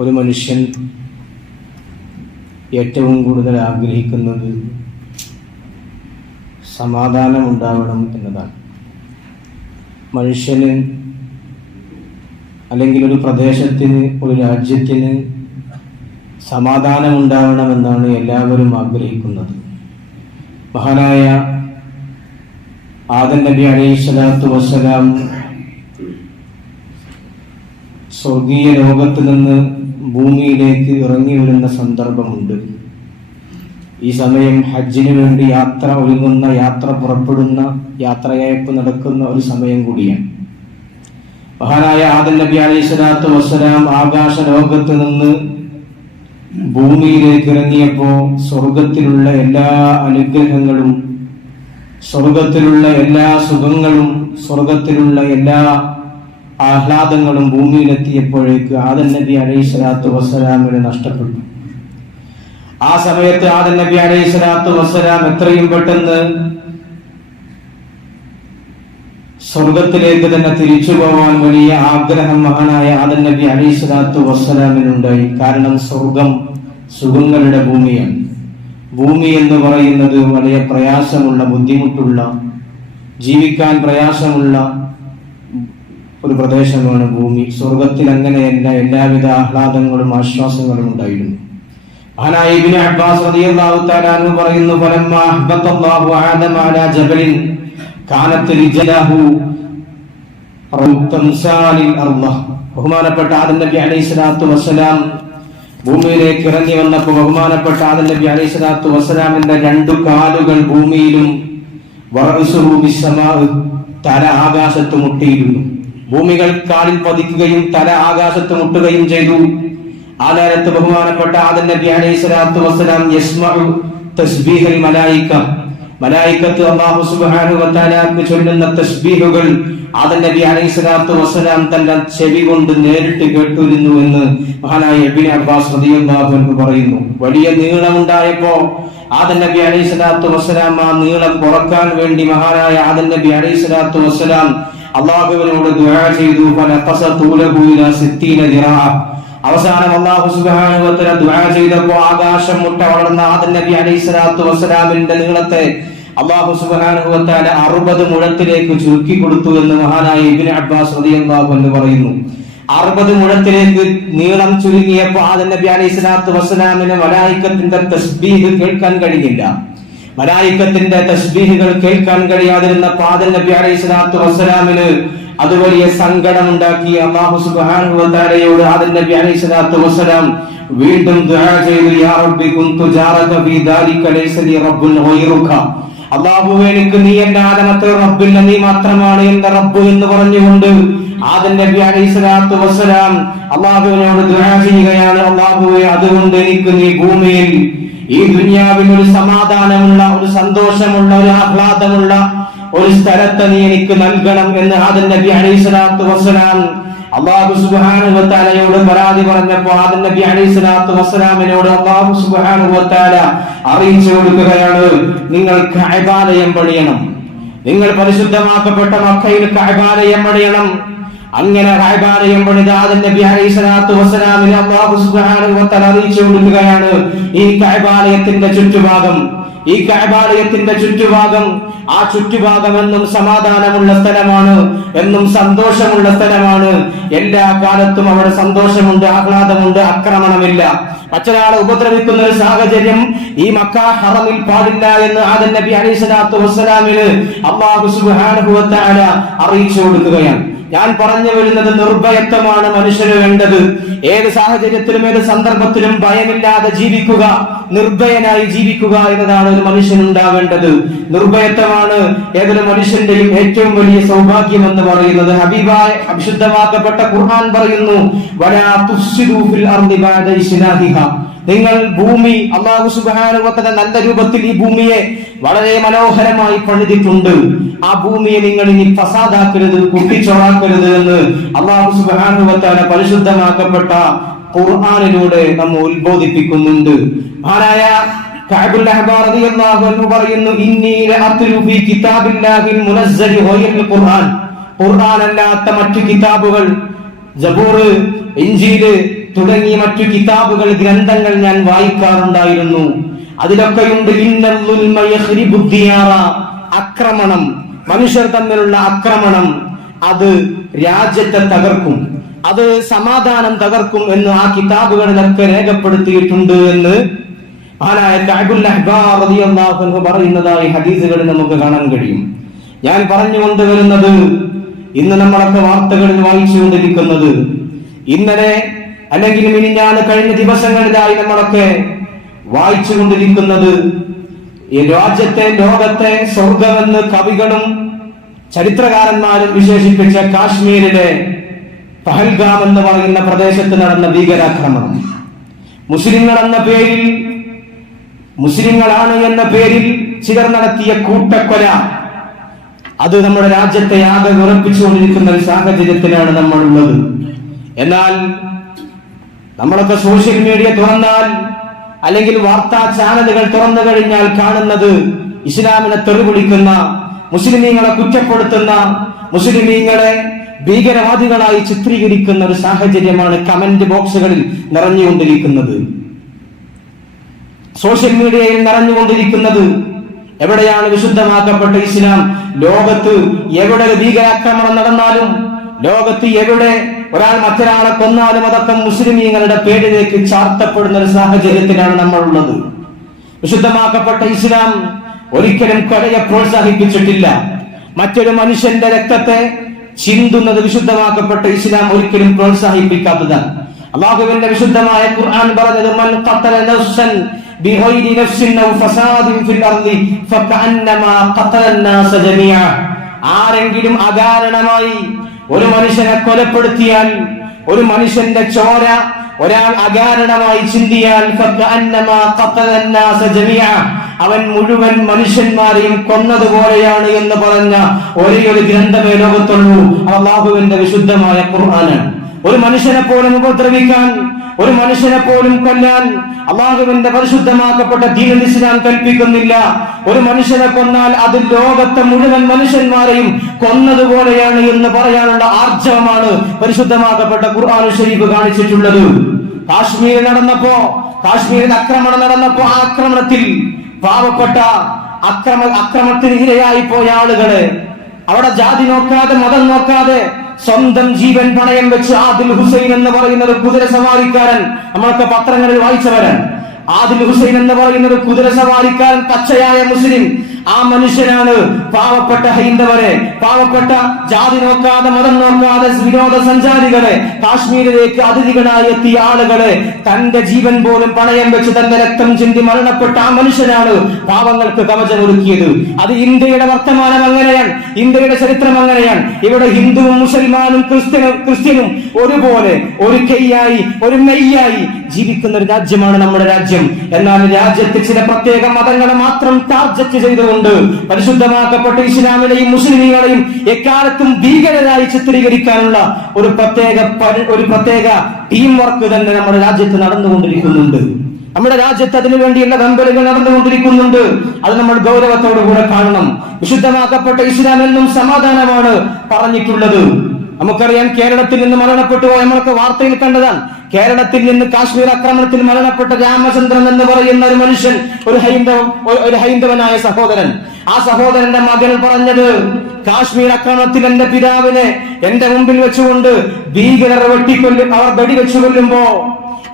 ഒരു മനുഷ്യൻ ഏറ്റവും കൂടുതൽ ആഗ്രഹിക്കുന്നത് സമാധാനം ഉണ്ടാവണം എന്നതാണ്. മനുഷ്യന് അല്ലെങ്കിൽ ഒരു പ്രദേശത്തിന്, ഒരു രാജ്യത്തിന് സമാധാനം ഉണ്ടാവണമെന്നാണ് എല്ലാവരും ആഗ്രഹിക്കുന്നത്. മഹാനായ ആദം നബി അലൈഹിസ്സലാത്തു വസ്സലാം സ്വർഗീയ ലോകത്ത് നിന്ന് ഭൂമിയിലേക്ക് ഇറങ്ങി വരുന്ന സന്ദർഭമുണ്ട്. ഈ സമയം ഹജ്ജിന് വേണ്ടി യാത്ര ഒരുങ്ങുന്ന, യാത്ര പുറപ്പെടുന്ന, യാത്രയയപ്പ് നടക്കുന്ന ഒരു സമയം കൂടിയാണ്. മഹാനായ ആദം നബി അലൈഹിസ്സലാത്തു വസ്സലാം ആകാശ ലോകത്ത് നിന്ന് ഭൂമിയിലേക്ക് ഇറങ്ങിയപ്പോ സ്വർഗത്തിലുള്ള എല്ലാ അനുഗ്രഹങ്ങളും, സ്വർഗത്തിലുള്ള എല്ലാ സുഖങ്ങളും, സ്വർഗത്തിലുള്ള എല്ലാ ആഹ്ലാദങ്ങളും ഭൂമിയിലെത്തിയപ്പോഴേക്ക് ആദം നബി അലൈഹിസ്സലാത്തു വസ്സലാമിന് നഷ്ടപ്പെട്ടു. ആ സമയത്ത് ആദം നബി അലൈഹിസ്സലാത്തു വസ്സലാം എത്രയും പെട്ടെന്ന് സ്വർഗത്തിലേക്ക് തന്നെ തിരിച്ചു പോകാൻ വലിയ ആഗ്രഹം മഹാനായ ആദം നബി അലൈഹിസ്സലാത്തു വസ്സലാമിനുണ്ടായി. കാരണം സ്വർഗം സുഖങ്ങളുടെ ഭൂമിയാണ്. ഭൂമി എന്ന് പറയുന്നത് വളരെ പ്രയാസമുള്ള, ബുദ്ധിമുട്ടുള്ള, ജീവിക്കാൻ പ്രയാസമുള്ള ഒരു പ്രദേശമാണ് ഭൂമി. സ്വർഗത്തിൽ അങ്ങനെയല്ല, എല്ലാവിധ ആഹ്ലാദങ്ങളും ആശ്വാസങ്ങളും ഉണ്ടായിരുന്നു. മഹാനായ ഇബ്നു അബ്ബാസ് റളിയല്ലാഹു തആല അൻഹു പറയുന്നു, ഫലമ്മാ അഹ്ബത്തല്ലാഹു ആദമ അലാ ജബലിൻ കാനത് റിജലഹു തംസാലിൽ അർള്. ബഹുമാനപ്പെട്ട ആദം നബി അലൈഹിസ്സലാത്തു വസ്സലാം ഭൂമിയിലേക്ക് ഇറങ്ങി വന്നപ്പോൾ ബഹുമാനപ്പെട്ട ആദം നബി അലൈഹിസ്സലാത്തു വസ്സലാമിന്റെ രണ്ടു കാലുകൾ ഭൂമിയിലും വറഅസുഹു ബിസ്സമാഇ, തല ആകാശത്ത് മുട്ടിയിരുന്നു. ഭൂമികൾ കാലിൽ പതിക്കുകയും തല ആകാശത്ത് മുട്ടുകയും ചെയ്തു. ആ നേരത്ത് ബഹുമാനപ്പെട്ട ആദം നബി അലൈഹിസ്സലാത്തു വസ്സലാം യസ്മഉ തസ്ബീഹൽ മലായിക, മലായികത്ത് അല്ലാഹു സുബ്ഹാനഹു വ തആലക്ക് ചൊല്ലുന്ന തസ്ബീഹുകൾ ആദം നബി അലൈഹിസ്സലാത്തു വസ്സലാം തന്റെ ചെവി കൊണ്ട് നേരിട്ട് കേട്ടിരുന്നു എന്ന് മഹാനായ ഇബ്നു അബ്ബാസ് റളിയല്ലാഹു അൻഹു പറയുന്നു. വലിയ നീളമുണ്ടായപ്പോ ആദം നബി അലൈഹിസ്സലാത്തു വസ്സലാം ആ നീളം കുറക്കാൻ വേണ്ടി മഹാനായ ആദം നബി അലൈഹിസ്സലാത്തു വസ്സലാം അല്ലാഹുവിനോട് ദുആ ചെയ്തു. ഫലഖസതു ലഹു ഇലാ 60 ദിറാഅ. അവസാനം അല്ലാഹു സുബ്ഹാനഹു വ തആല ദുആ ചെയ്തപ്പോൾ ആകാശം മുട്ട വളർന്ന ആദം നബി അലൈഹിസ്സലാത്തു വസ്സലാമിന്റെ നീളത്തെ അല്ലാഹു സുബ്ഹാനഹു വ തആല 60 മുഴത്തിലേക്ക് ചുരുക്കി കൊടുത്തു എന്ന് മഹാനായ ഇബ്നു അബ്ബാസ് റളിയല്ലാഹു അൻഹു പറയുന്നു. 60 മുഴത്തിലേക്ക് നീളം ചുരുങ്ങിയപ്പോൾ ആദം നബി അലൈഹിസ്സലാത്തു വസ്സലാമിന് മലായികത്തിന്റെ തസ്ബീഹ് കേൾക്കാൻ കഴിഞ്ഞില്ല. മലായികത്തിന്റെ തസ്ബീഹുകൾ കേൾക്കാൻ കഴിയാതിരുന്ന ആദം നബി അലൈഹിസ്സലാത്തു വസ്സലാമിന് അത് വലിയ സങ്കടമുണ്ടാക്കി. അല്ലാഹു സുബ്ഹാനഹു വ തആലയോട് ആദം നബി അലൈഹിസ്സലാത്തു വസ്സലാം വീണ്ടും ദുആ ചെയ്തു, യാ റബ്ബി കുൻതു ജാറക ഫീ ദാലിക ലൈസ ലി റബ്ബുൻ ഗൈറുക. അല്ലാഹുവേ, എനിക്ക് നീ അല്ലാതെ മറ്റൊരു റബ്ബില്ല, നീ മാത്രമാണ് എന്റെ റബ്ബ് എന്ന് പറഞ്ഞുകൊണ്ട് ആദം നബി അലൈഹിസ്സലാത്തു വസ്സലാം അല്ലാഹുവിനോട് ദുആ ചെയ്യുകയാണ്. അല്ലാഹുവേ, അതുകൊണ്ട് എനിക്ക് നീ ഭൂമിയിൽ, ഈ ദുനിയാവിൽ ഒരു സമാധാനമുള്ള, ഒരു സന്തോഷമുള്ള, ഒരു ആഹ്ലാദമുള്ള ഒരു സ്ഥലത്ത് നീ എനിക്ക് നൽകണം എന്ന് ആദം നബി അലൈഹിസ്സലാത്തു വസ്സലാം അല്ലാഹു സുബ്ഹാനഹു വ തആലയോട് പരാതി പറഞ്ഞപ്പോൾ ആദം നബി അലൈഹിസ്സലാത്തു വസ്സലാമിനോട് അല്ലാഹു സുബ്ഹാനഹു വ തആല അറിയിച്ചു കൊടുക്കുകയാണ്, നിങ്ങൾ കഅബാലയം പണിയണം, നിങ്ങൾ പരിശുദ്ധമാക്കപ്പെട്ട മക്കയിൽ കഅബാലയം പണിയണം. അങ്ങനെ കഅബാലയം പണിത ആദം നബി അലൈഹിസ്സലാത്തു വസ്സലാമിനെ അല്ലാഹു സുബ്ഹാനഹു വ തആല അറിയിച്ചു കൊടുക്കുകയാണ്, ഈ കഅബാലയത്തിന്റെ ചുറ്റുഭാഗം, ഈ കഅബാലയത്തിന്റെ ചുറ്റുഭാഗം, ആ ചുറ്റുഭാഗം എന്നും സമാധാനമുള്ള സ്ഥലമാണ്, എന്നും സന്തോഷമുള്ള സ്ഥലമാണ്. എല്ലാ കാലത്തും അവിടെ സന്തോഷമുണ്ട്, ആഹ്ലാദമുണ്ട്, ആക്രമണമില്ല. മറ്റൊരാളെ ഉപദ്രവിക്കുന്ന ഒരു സാഹചര്യം ഈ മക്ക ഹറമിൽ പാടില്ല എന്ന് ആദം നബി അലൈഹിസ്സലാത്തു വസ്സലാമിന് അല്ലാഹു സുബ്ഹാനഹു വ തആല അറിയിച്ചു കൊടുക്കുകയാണ്. ഞാൻ പറഞ്ഞു വരുന്നത്, നിർഭയത്വമാണ് മനുഷ്യന് വേണ്ടത്. ഏത് സാഹചര്യത്തിലും ഏത് സന്ദർഭത്തിലും ഭയമില്ലാതെ ജീവിക്കുക, നിർഭയനായി ജീവിക്കുക എന്നതാണ് ഒരു മനുഷ്യനുണ്ടാവേണ്ടത്. നിർഭയത്വമാണ് ഏതൊരു മനുഷ്യന്റെയും ഏറ്റവും വലിയ സൗഭാഗ്യം എന്ന് പറയുന്നത്. ഹബീബായ അഭിശുദ്ധമാക്കപ്പെട്ട ഖുർആൻ പറയുന്നു, വലാ തുഫ്സിദൂ ഫിൽ അർദി ബഅദ ഇസ്ലാഹിഹാ. നിങ്ങൾ ഭൂമി, അല്ലാഹു സുബ്ഹാനഹു വ തആല നല്ല രൂപത്തിൽ ഈ ഭൂമിയെ വളരെ മനോഹരമായി പണിതിട്ടുണ്ട്. ആ ഭൂമിയെ നിങ്ങൾ ഇനി ഫസാദാക്കരുത്, കുട്ടിച്ചോറാക്കരുത് എന്ന് അല്ലാഹു സുബ്ഹാനഹു വ തആല പരിശുദ്ധമാക്കപ്പെട്ട ഖുർആനിലൂടെ നമ്മെ ഉത്ബോധിപ്പിക്കുന്നുണ്ട്. മഹാനായ കഅബുൽ അഹ്ബാർ റളിയല്ലാഹു അൻഹു പറയുന്നു, ഇന്നി ലഅത്ലു ഫീ കിതാബില്ലാഹിൽ മുനസ്സലി ഗൈറൽ ഖുർആൻ. ഖുർആൻ അല്ലാത്ത മറ്റു കിതാബുകൾ, സബൂർ, ഇൻജീൽ, തുടങ്ങിയ മറ്റു കിതാബുകൾ, ഗ്രന്ഥങ്ങൾ ഞാൻ വായിക്കാറുണ്ടായിരുന്നു. അതിലൊക്കെയുണ്ട് ഇന്നൽ ദുൽമ യഖ്രിബു ദിയാറ, ആക്രമണം, മനുഷ്യർ തമ്മിലുള്ള ആക്രമണം അത് രാജ്യത്തെ തകർക്കും, അത് സമാധാനം തകർക്കും എന്ന് ആ കിതാബുകളിലൊക്കെ രേഖപ്പെടുത്തിയിട്ടുണ്ട് എന്ന് മഹാനായ കഅബുൽ അഹ്ബാർ റളിയല്ലാഹു അൻഹു പറയുന്നതായി ഹദീസുകളിൽ നമുക്ക് കാണാൻ കഴിയും. ഞാൻ പറഞ്ഞുകൊണ്ട് വരുന്നത്, ഇന്ന് നമ്മളൊക്കെ വാർത്തകളിൽ വായിച്ചുകൊണ്ടിരിക്കുന്നത്, ഇന്നലെ അല്ലെങ്കിൽ മിനിഞ്ഞാന്ന് കഴിഞ്ഞ ദിവസങ്ങളിലായി നമ്മളൊക്കെ വായിച്ചുകൊണ്ടിരിക്കുന്നത്, ഈ രാജ്യത്തെ, ലോകത്തെ സ്വർഗമെന്ന് കവികളും ചരിത്രകാരന്മാരും വിശേഷിപ്പിച്ച കാശ്മീരിലെ പഹൽഗാം എന്ന് പറയുന്ന പ്രദേശത്ത് നടന്ന ഭീകരാക്രമണം. മുസ്ലിങ്ങളാണ് എന്ന പേരിൽ ചിലർ നടത്തിയ കൂട്ടക്കൊല, അത് നമ്മുടെ രാജ്യത്തെ ആകെ വിറപ്പിച്ചുകൊണ്ടിരിക്കുന്ന ഒരു സാഹചര്യത്തിലാണ് നമ്മളുള്ളത്. എന്നാൽ നമ്മളൊക്കെ സോഷ്യൽ മീഡിയ തുറന്നാൽ അല്ലെങ്കിൽ വാർത്താ ചാനലുകൾ തുറന്നു കഴിഞ്ഞാൽ കാണുന്നത് ഇസ്ലാമിനെ തെറിവിളിക്കുന്ന, മുസ്ലിമീങ്ങളെ കുറ്റപ്പെടുത്തുന്ന, മുസ്ലിമീങ്ങളെ ഭീകരവാദികളായി ചിത്രീകരിക്കുന്ന ഒരു സാഹചര്യമാണ് കമന്റ് ബോക്സുകളിൽ നിറഞ്ഞുകൊണ്ടിരിക്കുന്നത്, സോഷ്യൽ മീഡിയയിൽ നിറഞ്ഞുകൊണ്ടിരിക്കുന്നത്. എവിടെയാണ് വിശുദ്ധമാക്കപ്പെട്ട ഇസ്ലാം? ലോകത്ത് എവിടെ ഭീകരാക്രമണം നടന്നാലും, ലോകത്ത് എവിടെ ഒരാൾ മറ്റൊരാളെ കൊന്നാലും അതൊക്കെ മുസ്ലിമീങ്ങളുടെ പേരിലേക്ക് ചാർത്തപ്പെടുന്ന ഒരു സാഹചര്യത്തിലാണ് നമ്മളുള്ളത്. വിശുദ്ധമാക്കപ്പെട്ട ഇസ്ലാം ഒരിക്കലും കൊലയെ പ്രോത്സാഹിപ്പിച്ചിട്ടില്ല. മറ്റൊരു മനുഷ്യന്റെ രക്തത്തെ ചിന്തുന്നത് വിശുദ്ധമാക്കപ്പെട്ട ഇസ്ലാം ഒരിക്കലും പ്രോത്സാഹിപ്പിക്കാത്തതാണ്. അല്ലാഹുവിന്റെ വിശുദ്ധമായ ഖുർആൻ പറഞ്ഞത്, മൻ ഖതല നഫ്സൻ ബിഗൈരി നഫ്സിൻ ഔ ഫസാദിൻ ഫിൽ അർളി ഫകഅന്നമാ ഖതല അന്നാസ ജമീഅ. ആരെങ്കിലും അകാരണമായി ഒരു മനുഷ്യനെ കൊലപ്പെടുത്തിയാൽ, ഒരു മനുഷ്യന്റെ ചോര ഒരാൾ അകാരണമായി ചിന്തിയാൽ, ഫകഅന്നമാ ഖതല അന്നാസ ജമീഅ, അവൻ മുഴുവൻ മനുഷ്യന്മാരെയും കൊന്നതുപോലെയാണ് എന്ന് പറഞ്ഞ ഒരേ ഒരു ഗ്രന്ഥമേ ലോകത്തുള്ളൂ. അല്ലാഹുവിന്റെ വിശുദ്ധമായ ഖുർആനാണ്. ഒരു മനുഷ്യനെ പോലും ഉപദ്രവിക്കാൻ, ഒരു മനുഷ്യനെ പോലും കൊല്ലാൻ അല്ലാഹുവിന്റെ പരിശുദ്ധമാക്കപ്പെട്ട ദീനുൽ ഇസ്ലാം കൽപ്പിക്കുന്നില്ല. ഒരു മനുഷ്യനെ കൊന്നാൽ അത് ലോകത്തെ മുഴുവൻ മനുഷ്യന്മാരെയും കൊന്നതുപോലെയാണ് എന്ന് പറയാനുള്ള ആർജവമാണ് പരിശുദ്ധമാക്കപ്പെട്ട ഖുർആൻ ശരീഫ് കാണിച്ചിട്ടുള്ളത്. കാശ്മീരിൽ ആക്രമണം നടന്നപ്പോ ആ ആക്രമണത്തിൽ പാവപ്പെട്ട അക്രമത്തിന് ഇരയായി പോയ ആളുകളെ അവിടെ ജാതി നോക്കാതെ, മതം നോക്കാതെ സ്വന്തം ജീവൻ പണയം വെച്ച് ആദിൽ ഹുസൈൻ എന്ന് പറയുന്ന ഒരു കുതിര സവാരിക്കാരൻ, നമ്മളൊക്കെ പത്രങ്ങളിൽ വായിച്ചവരാണ്. ആദിൽ ഹുസൈൻ എന്ന് പറയുന്ന ഒരു കുതിര സവാരിക്കാരൻ, പച്ചയായ മുസ്ലിം, ആ മനുഷ്യനാണ് പാവപ്പെട്ട ഹൈന്ദവരെ, പാവപ്പെട്ട ജാതി നോക്കാതെ, മതം നോക്കാതെ വിനോദസഞ്ചാരികളെ, കാശ്മീരിലേക്ക് അതിഥികളായി എത്തിയ ആളുകളെ തന്റെ ജീവൻ പോലും പണയം വെച്ച് തന്റെ രക്തം ചിന്തി മരണപ്പെട്ട ആ മനുഷ്യനാണ് പാവങ്ങൾക്ക് കവചമൊരുക്കിയത്. അത് ഇന്ത്യയുടെ വർത്തമാനം അങ്ങനെയാണ്, ഇന്ത്യയുടെ ചരിത്രം അങ്ങനെയാണ്. ഇവിടെ ഹിന്ദുവും മുസൽമാനും ക്രിസ്ത്യനും ഒരുപോലെ, ഒരു കൈയായി, ഒരു മെയ്യായി ജീവിക്കുന്ന ഒരു രാജ്യമാണ് നമ്മുടെ രാജ്യം. എന്നാൽ രാജ്യത്ത് ചില പ്രത്യേക മതങ്ങളെ മാത്രം ടാർഗറ്റ് ചെയ്തുകൊണ്ട് പരിശുദ്ധമാക്കപ്പെട്ട ഇസ്ലാമിനെയും മുസ്ലിമീങ്ങളെയും എക്കാലത്തും ഭീകരരായി ചിത്രീകരിക്കാനുള്ള ഒരു പ്രത്യേക ടീം വർക്ക് തന്നെ നമ്മുടെ രാജ്യത്ത് നടന്നുകൊണ്ടിരിക്കുന്നുണ്ട്. നമ്മുടെ രാജ്യത്ത് അതിനു വേണ്ടിയുള്ള വെമ്പലുകൾ നടന്നുകൊണ്ടിരിക്കുന്നുണ്ട്. അത് നമ്മൾ ഗൗരവത്തോടുകൂടെ കാണണം. വിശുദ്ധമാക്കപ്പെട്ട ഇസ്ലാം എന്നും സമാധാനമാണ് പറഞ്ഞിട്ടുള്ളത്. നമുക്കറിയാം, കേരളത്തിൽ നിന്ന് മരണപ്പെട്ടു പോയ, നമ്മളൊക്കെ വാർത്തയിൽ കണ്ടതാണ്, കേരളത്തിൽ നിന്ന് കാശ്മീർ ആക്രമണത്തിൽ മരണപ്പെട്ട രാമചന്ദ്രൻ എന്ന് പറയുന്ന ഒരു മനുഷ്യൻ, ഒരു ഹൈന്ദവനായ സഹോദരൻ. ആ സഹോദരന്റെ മകൻ പറഞ്ഞത്, കാശ്മീർ ആക്രമണത്തിൽ എന്റെ പിതാവിനെ എന്റെ മുമ്പിൽ വെച്ചുകൊണ്ട് ഭീകരർ അവർ വെടിവെച്ചു കൊല്ലുമ്പോ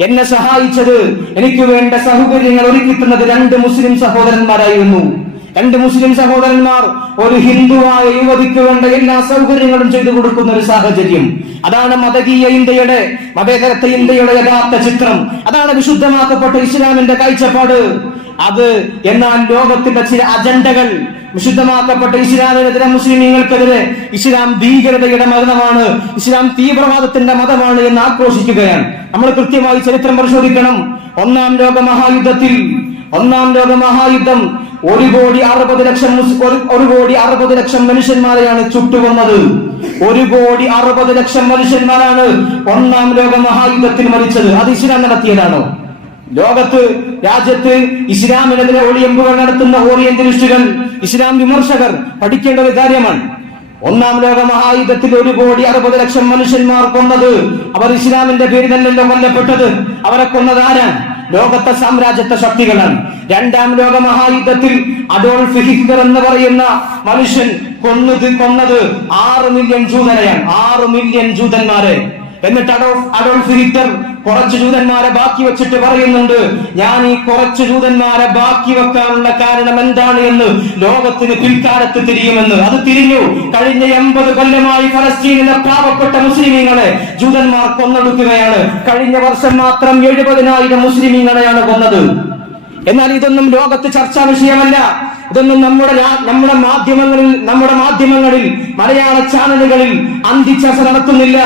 എന്നെ സഹായിച്ചത്, എനിക്ക് വേണ്ട സൗകര്യങ്ങൾ ഒരുക്കിത്തുന്നത് 2 മുസ്ലിം സഹോദരന്മാരായിരുന്നു. 2 മുസ്ലിം സഹോദരന്മാർ ഒരു ഹിന്ദുവായ യുവതിക്ക് വേണ്ട എല്ലാ സൗകര്യങ്ങളും ചെയ്തു കൊടുക്കുന്ന ഒരു സാഹചര്യം. അതാണ് മതകീയ ഇന്ത്യയുടെ, മതേതരത്വ ഇന്ത്യയുടെ യഥാർത്ഥ ചിത്രം. അതാണ് വിശുദ്ധമാക്കപ്പെട്ട ഇസ്ലാമിന്റെ കാഴ്ചപ്പാട്. എന്നാൽ ലോകത്തിന്റെ ചില അജണ്ടകൾ, വിശുദ്ധമാക്കപ്പെട്ട ഇസ്ലാമിനെതിരെ, മുസ്ലിമീങ്ങൾക്കെതിരെ ഇസ്ലാം ഭീകരതയുടെ മതമാണ്, ഇസ്ലാം തീവ്രവാദത്തിന്റെ മതമാണ് എന്ന് ആക്രോശിക്കുകയാണ്. നമ്മൾ കൃത്യമായി ചരിത്രം പരിശോധിക്കണം. ഒന്നാം ലോക മഹായുദ്ധം 1,60,00,000 മനുഷ്യന്മാരെയാണ് ചുട്ടുകൊന്നത്. 1,60,00,000 മനുഷ്യന്മാരാണ് ഒന്നാം ലോക മഹായുദ്ധത്തിൽ മരിച്ചത്. അത് ഇസ്ലാം നടത്തിയതാണോ? രാജ്യത്ത് ഇസ്ലാമിനെതിരെ ഒളിയമ്പുകൾ നടത്തുന്ന ഓറിയന്റലിസ്റ്റുകൾ, ഇസ്ലാം വിമർശകർ പഠിക്കേണ്ട ഒരു കാര്യമാണ്. ഒന്നാം ലോക മഹായുദ്ധത്തിൽ 1,60,00,000 മനുഷ്യന്മാർ കൊന്നത് അവർ ഇസ്ലാമിന്റെ പേരിലല്ലല്ലോ കൊല്ലപ്പെട്ടത്. അവരെ കൊന്നത് ആരാണ്? ലോകത്തെ സാമ്രാജ്യത്വ ശക്തികളാണ്. രണ്ടാം ലോക മഹായുദ്ധത്തിൽ അഡോൾഫ് ഹിറ്റ്ലർ എന്ന് പറയുന്ന മനുഷ്യൻ കൊന്നത് 6 മില്യൺ ജൂതരെയാണ്. 6 മില്യൺ ജൂതന്മാരെ. എന്നിട്ട് അഡോൾഫ് ഹിറ്റ്ലർ കുറച്ച് ജൂതന്മാരെ ബാക്കി വെച്ചിട്ട് പറയുന്നുണ്ട്, ഞാൻ ഈ കുറച്ച് ജൂതന്മാരെ ബാക്കി വെക്കാനുള്ള കാരണം എന്താണ് എന്ന് ലോകത്തിന് പിൽക്കാലത്ത് തിരിയുമെന്ന്. അത് തിരിഞ്ഞു. കഴിഞ്ഞ 80 കൊല്ലമായി ഫലസ്തീനിലെ പാവപ്പെട്ട മുസ്ലിമീങ്ങളെ ജൂതന്മാർ കൊന്നൊടുക്കുകയാണ്. കഴിഞ്ഞ വർഷം മാത്രം 70,000 മുസ്ലിമീങ്ങളെയാണ് കൊന്നത്. എന്നാൽ ഇതൊന്നും ലോകത്ത് ചർച്ചാ വിഷയമല്ല. ഇതൊന്നും നമ്മുടെ മാധ്യമങ്ങളിൽ മലയാള ചാനലുകളിൽ അന്തിച്ചർച്ച നടത്തുന്നില്ല.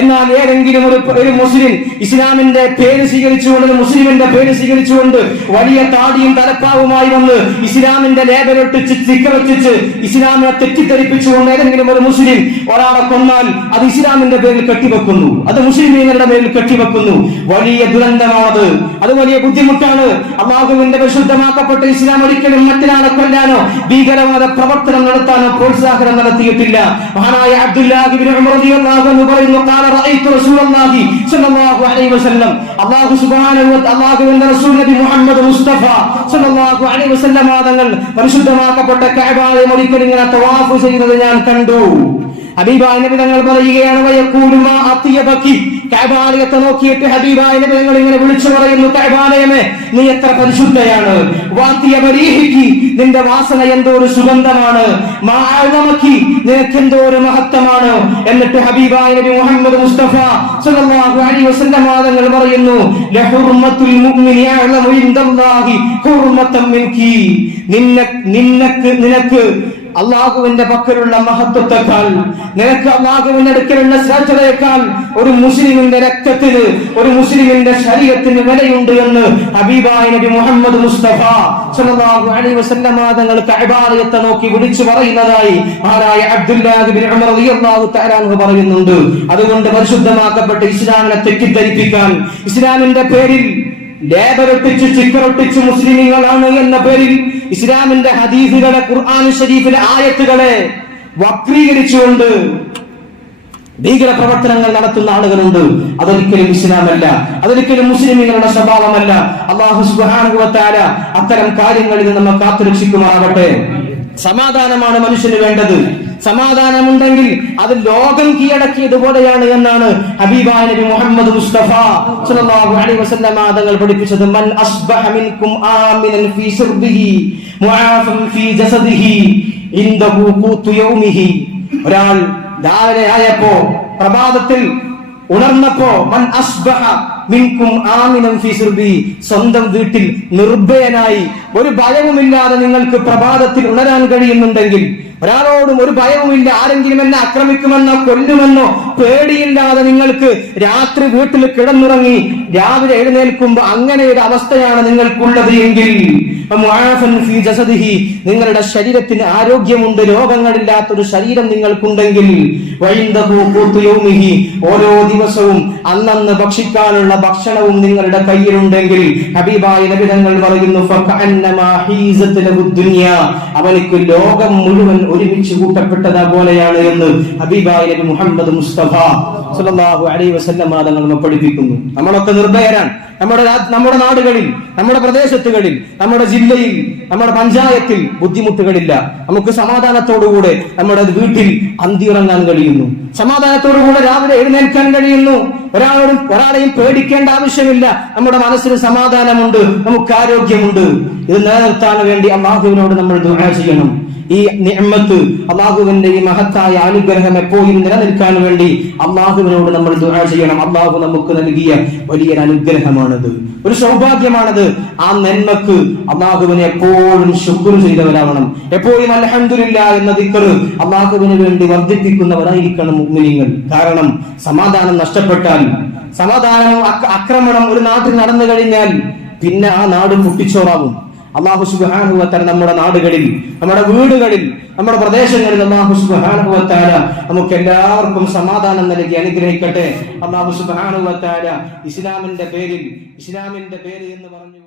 എന്നാൽ ഏതെങ്കിലും ഒരു മുസ്ലിം ഇസ്ലാമിന്റെ പേര് സ്വീകരിച്ചുകൊണ്ട്, മുസ്ലിമിന്റെ പേര് സ്വീകരിച്ചുകൊണ്ട് വലിയ താടിയും തലപ്പാവുമായി വന്ന് ഇസ്ലാമിന്റെ ലേബലൊട്ടിച്ച് സ്റ്റിക്കറൊട്ടിച്ച് ഇസ്ലാമിനെ തെറ്റിദ്ധരിപ്പിച്ചുകൊണ്ട് ഏതെങ്കിലും ഒരു മുസ്ലിം ഒരാളെ കൊന്നാൽ അത് ഇസ്ലാമിന്റെ പേരിൽ കെട്ടിവെക്കുന്നു, അത് മുസ്ലിമീങ്ങളുടെ പേരിൽ കെട്ടിവെക്കുന്നു. വലിയ ദുരന്തമാണത്. അത് വലിയ ബുദ്ധിമുട്ടാണ്. അല്ലാഹുവിന്റെ പരിശുദ്ധമാക്കപ്പെട്ട ഇസ്ലാം ഒരിക്കലും മറ്റൊരാളെ കൊല്ലാനോ ഭീകരവാദ പ്രവർത്തനം നടത്താനോ പ്രോത്സാഹനം നടത്തിയിട്ടില്ല. മഹാനായ അബ്ദുല്ലാഹി ഇബ്നു ഉമർ റളിയല്ലാഹു അൻഹു പറയുന്നു, റഅയ്തു റസൂലുള്ളാഹി സ്വല്ലല്ലാഹു അലൈഹി വസല്ലം, അല്ലാഹു സുബ്ഹാനഹു വ അല്ലാഹുവിന്റെ റസൂൽ നബി മുഹമ്മദ് മുസ്തഫ സ്വല്ലല്ലാഹു അലൈഹി വസല്ലം തങ്ങൾ പരിശുദ്ധമാക്കപ്പെട്ട കഅബയെ ഒരിക്കൽ ഇങ്ങനെ തവാഫ് ചെയ്യുന്നത് ഞാൻ കണ്ടു. ഹബീബായ നബി തങ്ങൾ പറയുകയാണ്, വയഖൂലു മാ അത്യബകി, കഅബയെ നോക്കിയിട്ട് ഹബീബായ നബി തങ്ങൾ ഇങ്ങനെ വിളിച്ചു പറയുന്നു, കഅബയെ നീ എത്ര പരിശുദ്ധയാണ്, വാതിയബരീഹികി, നിന്റെ വാസന എന്തോ ഒരു സുഗന്ധമാണ്, മാഅലമകി, നിനക്ക് എന്തോ ഒരു മഹത്വമാണ്. എന്നിട്ട് ഹബീബായ നബി മുഹമ്മദ് മുസ്തഫ സ്വല്ലല്ലാഹു അലൈഹി വസല്ലം തങ്ങൾ പറയുന്നു, ലഹുർമത്തുൽ മുഅ്മിനി അഅലമു ഇൻദല്ലാഹി ഹുർമതൻ മിൻകി, നിനക്ക് അള്ളാഹുവിന്റെ പക്കലുള്ള മഹത്വത്തെക്കാൾ, നിനക്ക് അള്ളാഹുവിന്റെ അടുക്കലുള്ള ശ്രേഷ്ഠതയേക്കാൾ ഒരു മുസ്ലിമിന്റെ രക്തത്തിന്, ഒരു മുസ്ലിമിന്റെ ശരീരത്തിന് വിലയുണ്ട് എന്ന് ഹബീബായ നബി മുഹമ്മദ് മുസ്തഫ സ്വല്ലല്ലാഹു അലൈഹി വസല്ലം തങ്ങൾ കഅബയെ നോക്കി വിളിച്ചു പറയുന്നതായി മഹാനായ അബ്ദുല്ലാഹി ഇബ്നു ഉമർ റളിയല്ലാഹു തആല അൻഹു പറയുന്നുണ്ട്. അതുകൊണ്ട് പരിശുദ്ധമാക്കപ്പെട്ട ഇസ്ലാമിനെ തെറ്റിദ്ധരിപ്പിക്കാൻ, ഇസ്ലാമിന്റെ പേരിൽ ലേബലൊട്ടിച്ച് ചിക്കറൊട്ടിച്ച് മുസ്ലിമീങ്ങളാണ് എന്ന പേരിൽ ഇസ്ലാമിന്റെ ഹദീസുകളെ, ഖുർആൻ ശരീഫിലെ ആയത്തുകളെ വക്രീകരിച്ചുകൊണ്ട് ഭീകര പ്രവർത്തനങ്ങൾ നടത്തുന്ന ആളുകളുണ്ട്. അതൊരിക്കലും ഇസ്ലാമല്ല, അതൊരിക്കലും മുസ്ലിമീങ്ങളുടെ സ്വഭാവമല്ല. അല്ലാഹു സുബ്ഹാനഹു വ തആല അത്തരം കാര്യങ്ങളിൽ നിന്ന് നമ്മെ കാത്തുരക്ഷിക്കുമാറാവട്ടെ. സമാധാനമാണ് മനുഷ്യന് വേണ്ടത്. സമാധാനമുണ്ടെങ്കിൽ അത് ലോകം കീഴടക്കിയതുപോലെയാണ് എന്നാണ് ഹബീബായ നബി മുഹമ്മദ് മുസ്തഫ സ്വല്ലല്ലാഹു അലൈഹി വസല്ലം തങ്ങൾ പഠിപ്പിച്ചത്. മൻ അസ്ബഹ മിൻകും ആമിനൻ ഫീ സിർബിഹി മുആഫൻ ഫീ ജസദിഹി ഇൻദഹു ഖൂതു യൗമിഹി, ഒരാൾ രാവിലെ ആയപ്പോ, പ്രഭാതത്തിൽ ഉണർന്നപ്പോ, മൻ അസ്ബഹ മിൻകും ആമിനൻ ഫീ സിർബിഹി, സ്വന്തം വീട്ടിൽ നിർഭയനായി ഒരു ഭയവുമില്ലാതെ നിങ്ങൾക്ക് പ്രഭാതത്തിൽ ഉണരാൻ കഴിയുന്നുണ്ടെങ്കിൽ, ഒരാളോടും ഒരു ഭയവുമില്ല, ആരെങ്കിലും എന്നെ ആക്രമിക്കുമെന്നോ കൊല്ലുമെന്നോ പേടിയില്ലാതെ നിങ്ങൾക്ക് രാത്രി വീട്ടിൽ കിടന്നുറങ്ങി രാവിലെ എഴുന്നേൽക്കുമ്പോ അങ്ങനെ ഒരു അവസ്ഥയാണ് നിങ്ങൾക്കുള്ളത് എങ്കിൽ, നിങ്ങളുടെ ശരീരത്തിന് ആരോഗ്യമുണ്ട്, രോഗങ്ങളില്ലാത്തൊരു ശരീരം നിങ്ങൾക്കുണ്ടെങ്കിൽ, ഓരോ ദിവസവും അന്നന്ന് ഭക്ഷിക്കാനുള്ള ഭക്ഷണവും നിങ്ങളുടെ കയ്യിലുണ്ടെങ്കിൽ, ഹബീബായ നബി തങ്ങൾ പറയുന്നു, അവനിക്ക് ലോകം മുഴുവൻ ഒരുമിച്ച് കൂട്ടപ്പെട്ടതാ പോലെയാണ് എന്ന് ഹബീബായ നബി മുഹമ്മദ് മുസ്തഫ സ്വല്ലല്ലാഹു അലൈഹി വസല്ലം തങ്ങൾ നമ്മെ പഠിപ്പിക്കുന്നു. നമ്മളൊക്കെ നിർഭയരാണ്. നമ്മുടെ നാടുകളിൽ, നമ്മുടെ പ്രദേശത്തുകളിൽ, നമ്മുടെ ജില്ലയിൽ, നമ്മുടെ പഞ്ചായത്തിൽ ബുദ്ധിമുട്ടുകളില്ല. നമുക്ക് സമാധാനത്തോടുകൂടെ നമ്മുടെ വീട്ടിൽ അന്തിയുറങ്ങാൻ കഴിയുന്നു, സമാധാനത്തോടുകൂടെ രാവിലെ എഴുന്നേൽക്കാൻ കഴിയുന്നു. ഒരാളെയും പേടിക്കേണ്ട ആവശ്യമില്ല. നമ്മുടെ മനസ്സിന് സമാധാനമുണ്ട്, നമുക്ക് ആരോഗ്യമുണ്ട്. ഇത് നിലനിർത്താൻ വേണ്ടി അല്ലാഹുവിനോട് നമ്മൾ ദുആ ചെയ്യണം. ഈ നിഅമത്ത്, അല്ലാഹുവിന്റെ ഈ മഹത്തായ അനുഗ്രഹം എപ്പോഴും നിലനിൽക്കാൻ വേണ്ടി അല്ലാഹുവിനോട് നമ്മൾ ദുആ ചെയ്യണം. അല്ലാഹു നമുക്ക് നൽകിയ വലിയൊരു അനുഗ്രഹമാണത്, ഒരു സൗഭാഗ്യമാണത്. ആ നന്മക്ക് അല്ലാഹുവിനെ എപ്പോഴും ശുക്ർ ചെയ്തവരാവണം. എപ്പോഴും അൽഹംദുലില്ലാഹ് എന്ന ദിക്ർ അല്ലാഹുവിന് വേണ്ടി വർദ്ധിപ്പിക്കുന്നവരായിരിക്കണം മുഅ്മിനീങ്ങൾ. കാരണം സമാധാനം നഷ്ടപ്പെട്ടാൽ, സമാധാനവും ആക്രമണം ഒരു നാട്ടിൽ നടന്നു കഴിഞ്ഞാൽ പിന്നെ ആ നാട് മുട്ടിച്ചോറാവും. അല്ലാഹു സുബ്ഹാനഹു വ തആല നമ്മുടെ നാടുകളിൽ, നമ്മുടെ വീടുകളിൽ, നമ്മുടെ പ്രദേശങ്ങളിൽ അല്ലാഹു സുബ്ഹാനഹു വ തആല നമുക്ക് എല്ലാവർക്കും സമാധാനം നൽകി അനുഗ്രഹിക്കട്ടെ. അല്ലാഹു സുബ്ഹാനഹു വ തആല ഇസ്ലാമിന്റെ പേര് എന്ന് പറഞ്ഞു